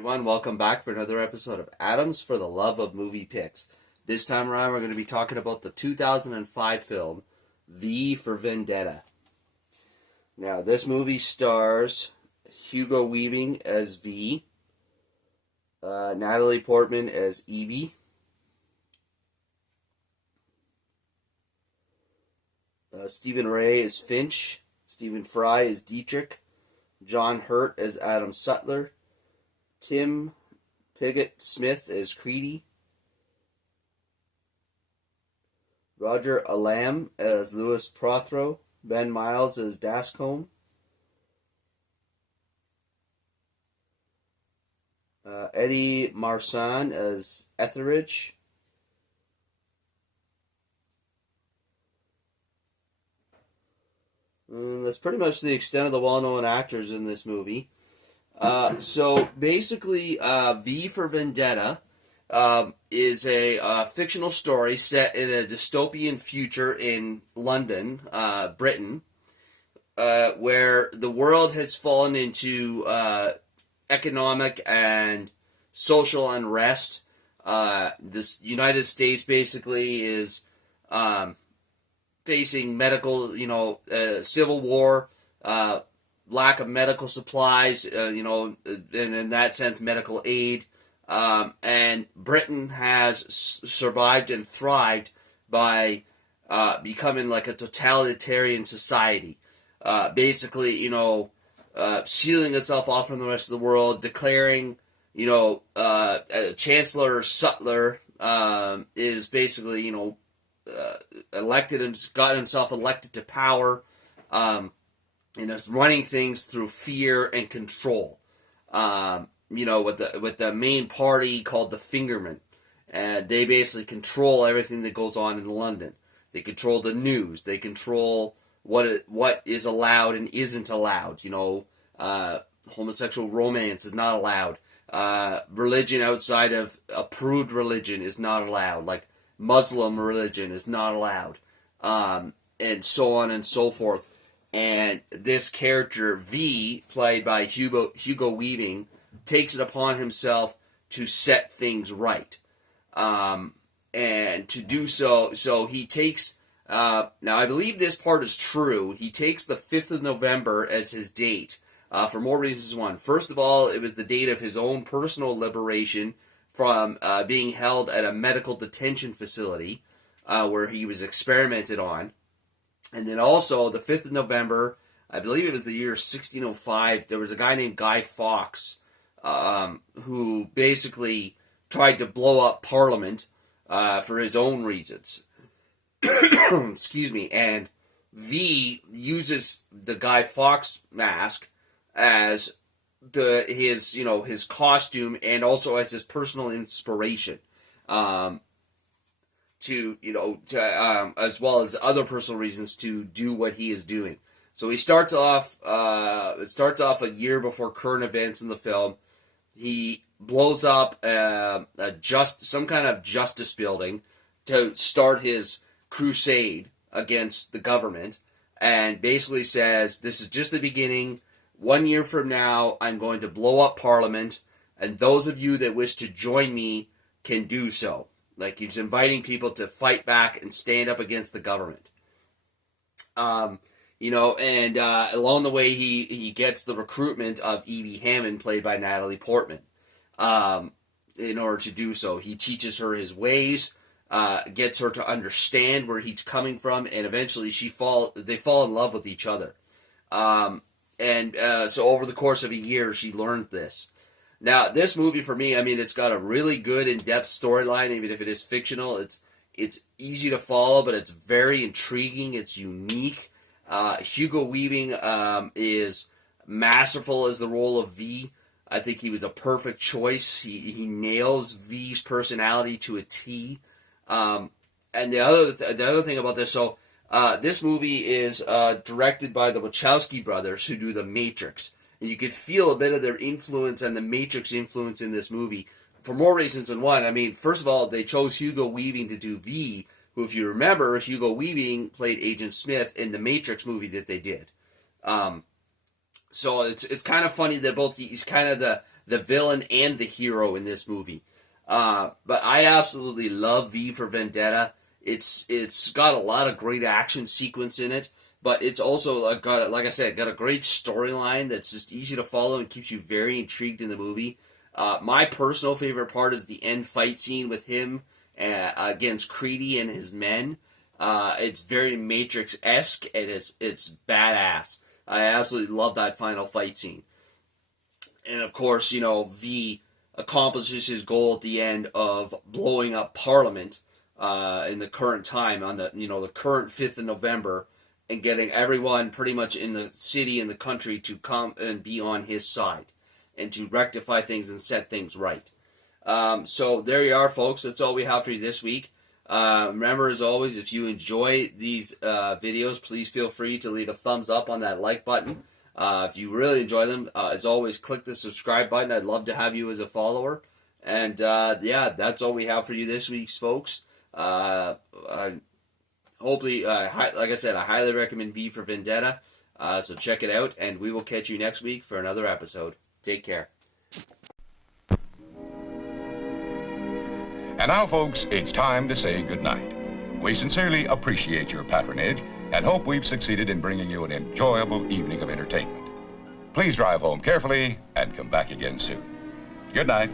Everyone, welcome back for another episode of Adams for the Love of Movie Picks. This time around, we're going to be talking about the 2005 film V for Vendetta. Now, this movie stars Hugo Weaving as V, Natalie Portman as Evie, Stephen Ray as Finch, Stephen Fry as Dietrich, John Hurt as Adam Sutler, Tim Pigott Smith as Creedy, Roger Alam as Louis Prothero, Ben Miles as Dascombe, Eddie Marsan as Etheridge, and that's pretty much the extent of the well-known actors in this movie. So basically, V for Vendetta is a fictional story set in a dystopian future in London, Britain, where the world has fallen into economic and social unrest. This United States basically is facing medical, civil war, lack of medical supplies, and in that sense, medical aid. And Britain has survived and thrived by becoming like a totalitarian society. Basically, sealing itself off from the rest of the world, declaring, Chancellor Sutler is basically, elected and got himself elected to power. And is running things through fear and control. With the main party called the Fingermen, and they basically control everything that goes on in London. They control the news. They control what is allowed and isn't allowed. Homosexual romance is not allowed. Religion outside of approved religion is not allowed. Like Muslim religion is not allowed, and so on and so forth. And this character, V, played by Hugo Weaving, takes it upon himself to set things right. And to do so he takes, now I believe this part is true, he takes the 5th of November as his date, for more reasons. One, first of all, it was the date of his own personal liberation from being held at a medical detention facility, where he was experimented on. And then also, the 5th of November, I believe it was the year 1605, there was a guy named Guy Fawkes, who basically tried to blow up Parliament for his own reasons. Excuse me. And V uses the Guy Fawkes mask as his costume and also as his personal inspiration. As well as other personal reasons to do what he is doing. So he starts off. It starts off a year before current events in the film. He blows up some kind of justice building to start his crusade against the government, and basically says, "This is just the beginning. 1 year from now, I'm going to blow up Parliament, and those of you that wish to join me can do so." Like, he's inviting people to fight back and stand up against the government. And along the way, he gets the recruitment of Evie Hammond, played by Natalie Portman. In order to do so, he teaches her his ways, gets her to understand where he's coming from, and eventually they fall in love with each other. So over the course of a year, she learned this. Now, this movie, for me, it's got a really good in-depth storyline, even if it is fictional. It's easy to follow, but it's very intriguing. It's unique. Hugo Weaving is masterful as the role of V. I think he was a perfect choice. He nails V's personality to a T. And the other thing about this, this movie is directed by the Wachowski brothers, who do The Matrix. And you could feel a bit of their influence and the Matrix influence in this movie for more reasons than one. First of all, they chose Hugo Weaving to do V, who, if you remember, Hugo Weaving played Agent Smith in the Matrix movie that they did. So it's kind of funny that he's kind of the villain and the hero in this movie. But I absolutely love V for Vendetta. It's got a lot of great action sequence in it, but it's also got, like I said, got a great storyline that's just easy to follow and keeps you very intrigued in the movie. My personal favorite part is the end fight scene with him against Creedy and his men. It's very Matrix-esque, and it's badass. I absolutely love that final fight scene. And of course, V accomplishes his goal at the end of blowing up Parliament in the current time on the current 5th of November, and getting everyone pretty much in the city and the country to come and be on his side and to rectify things and set things right. So there you are, folks. That's all we have for you this week. Remember, as always, if you enjoy these videos, please feel free to leave a thumbs up on that like button. If you really enjoy them, as always, click the subscribe button. I'd love to have you as a follower. And yeah, that's all we have for you this week, folks. Hopefully, like I said, I highly recommend V for Vendetta. So check it out, and we will catch you next week for another episode. Take care. And now, folks, it's time to say goodnight. We sincerely appreciate your patronage and hope we've succeeded in bringing you an enjoyable evening of entertainment. Please drive home carefully and come back again soon. Good night.